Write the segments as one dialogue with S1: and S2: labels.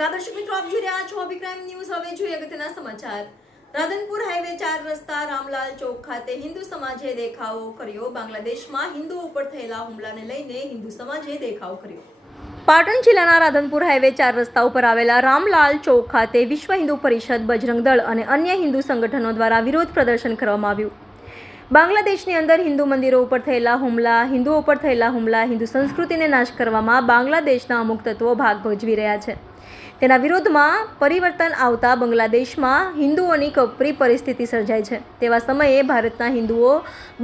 S1: નમસ્કાર દર્શક મિત્રો આપ જોઈ રહ્યા છો અભિક્રાઇમ ન્યૂઝ. હવે જોઈએ અગત્યના સમાચાર. રાધનપુર હાઈવે ચાર રસ્તા રામલાલ ચોક ખાતે હિન્દુ સમાજે દેખાવો કર્યો. બાંગ્લાદેશમાં હિન્દુઓ ઉપર થયેલા હુમલાને લઈને હિન્દુ સમાજે દેખાવો કર્યો. પાટણ જિલ્લાના રાધનપુર હાઈવે ચાર રસ્તા ઉપર આવેલા રામલાલ ચોક ખાતે વિશ્વ હિન્દુ પરિષદ બજરંગ દળ અને અન્ય હિન્દુ સંગઠનો દ્વારા વિરોધ પ્રદર્શન કરવામાં આવ્યું. બાંગ્લાદેશની અંદર હિન્દુ મંદિરો ઉપર થયેલા હુમલા, હિન્દુઓ ઉપર થયેલા હુમલા, હિન્દુ સંસ્કૃતિને નાશ કરવામાં બાંગ્લાદેશના અમુક તત્વો ભાગ ભજવી રહ્યા છે. તેના વિરોધમાં પરિવર્તન આવતા બાંગ્લાદેશમાં હિન્દુઓની કપરી પરિસ્થિતિ સર્જાય છે. તેવા સમયે ભારતના હિન્દુઓ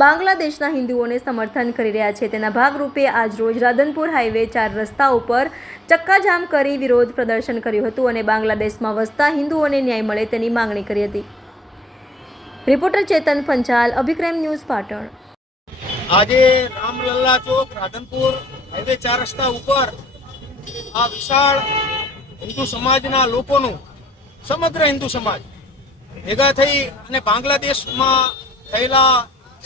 S1: બાંગ્લાદેશના હિન્દુઓને સમર્થન કરી રહ્યા છે. તેના ભાગરૂપે આજરોજ રાધનપુર હાઈવે ચાર રસ્તા ઉપર ચક્કાજામ કરી વિરોધ પ્રદર્શન કર્યું હતું અને બાંગ્લાદેશમાં વસતા હિન્દુઓને ન્યાય મળે તેની માંગણી કરી હતી. Reporter Chetan Panchal, Abhikram news Patan.
S2: આજે રામલલ્લા ચોક, રાધનપુર, હાઈવે ચાર રસ્તા ઉપર આ વિશાળ હિન્દુ સમાજના લોકોનું, સમગ્ર હિન્દુ સમાજ ભેગા થઈ અને બાંગ્લાદેશમાં થયેલા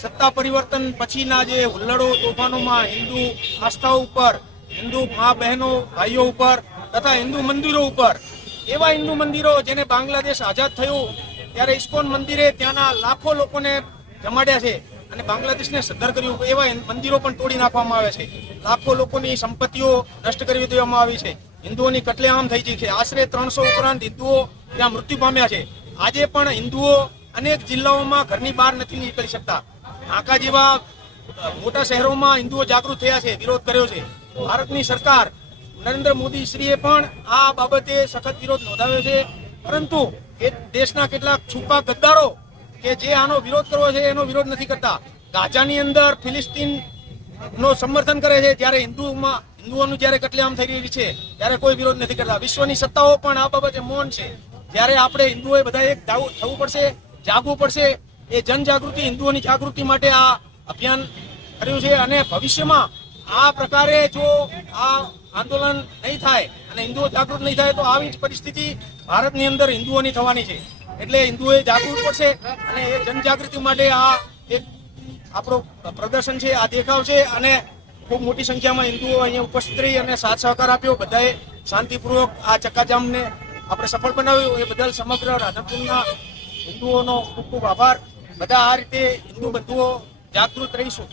S2: સત્તા પરિવર્તન પછીના જે હુલ્લડો તોફાનોમાં હિન્દુ આસ્થા ઉપર, હિન્દુ મા બહેનો, ભાઈઓ ઉપર તથા હિન્દુ મંદિરો ઉપર, એવા હિન્દુ મંદિરો જેને બાંગ્લાદેશ આઝાદ થયું ત્યારે ઇસ્કોન મંદિરે ત્યાંના લાખો લોકોને જમાડ્યા છે અને બાંગ્લાદેશને સદ્ધર કર્યું એવા મંદિરો પણ તોડી નાખવામાં આવે છે. લાખો લોકોની સંપત્તિઓ નષ્ટ કરી દેવામાં આવી છે. હિન્દુઓની કટલેઆમ થઈ ગઈ છે. આશરે ત્રણસો ઉપરાંત હિન્દુઓ ત્યાં મૃત્યુ પામ્યા છે. આજે પણ હિન્દુઓ અનેક જિલ્લાઓમાં ઘરની બહાર નથી નીકળી શકતા. ઢાકા જેવા મોટા શહેરોમાં હિન્દુઓ જાગૃત થયા છે, વિરોધ કર્યો છે. ભારતની સરકાર નરેન્દ્ર મોદી શ્રીએ પણ આ બાબતે સખત વિરોધ નોંધાવ્યો છે. પરંતુ એ દેશના કેટલાક છુપા ગદ્દારો કે જે આનો વિરોધ કરવો છે, એનો વિરોધ નથી કરતા. ગાઝાની અંદર ફિલિસ્તીન નો સમર્થન કરે છે જ્યારે હિન્દુમાં, હિન્દુઓનું જ્યારે કતલેઆમ થઈ રહ્યું છે, ત્યારે કોઈ વિરોધ નથી કરતા. વિશ્વની સત્તાઓ પણ આ બાબતે મૌન છે. જ્યારે આપણે હિન્દુઓએ બધા એક થાવું પડશે, જાગવું પડશે, એ જનજાગૃતિ, હિન્દુઓની જાગૃતિ માટે આ અભિયાન કર્યું છે. અને ભવિષ્યમાં આ પ્રકારે જો આ આંદોલન નહીં થાય અને હિન્દુઓ જાગૃત નહીં થાય તો આવી જ પરિસ્થિતિ ભારતની અંદર હિન્દુઓની થવાની છે. એટલે હિન્દુઓએ જાગૃત પડશે અને એ જનજાગૃતિ માટે આ એક આપણો પ્રદર્શન છે, આ દેખાવ છે અને ખૂબ મોટી સંખ્યામાં હિન્દુઓ અહીંયા ઉપસ્થિત રહી અને સાથ સહકાર આપ્યો. બધાએ શાંતિપૂર્વક આ ચક્કાજામને આપણે સફળ બનાવ્યું. એ બદલ સમગ્ર રાધનપુરના હિન્દુઓનો ખૂબ ખૂબ આભાર. બધા આ રીતે હિન્દુ બંધુઓ જાગૃત રહીશું.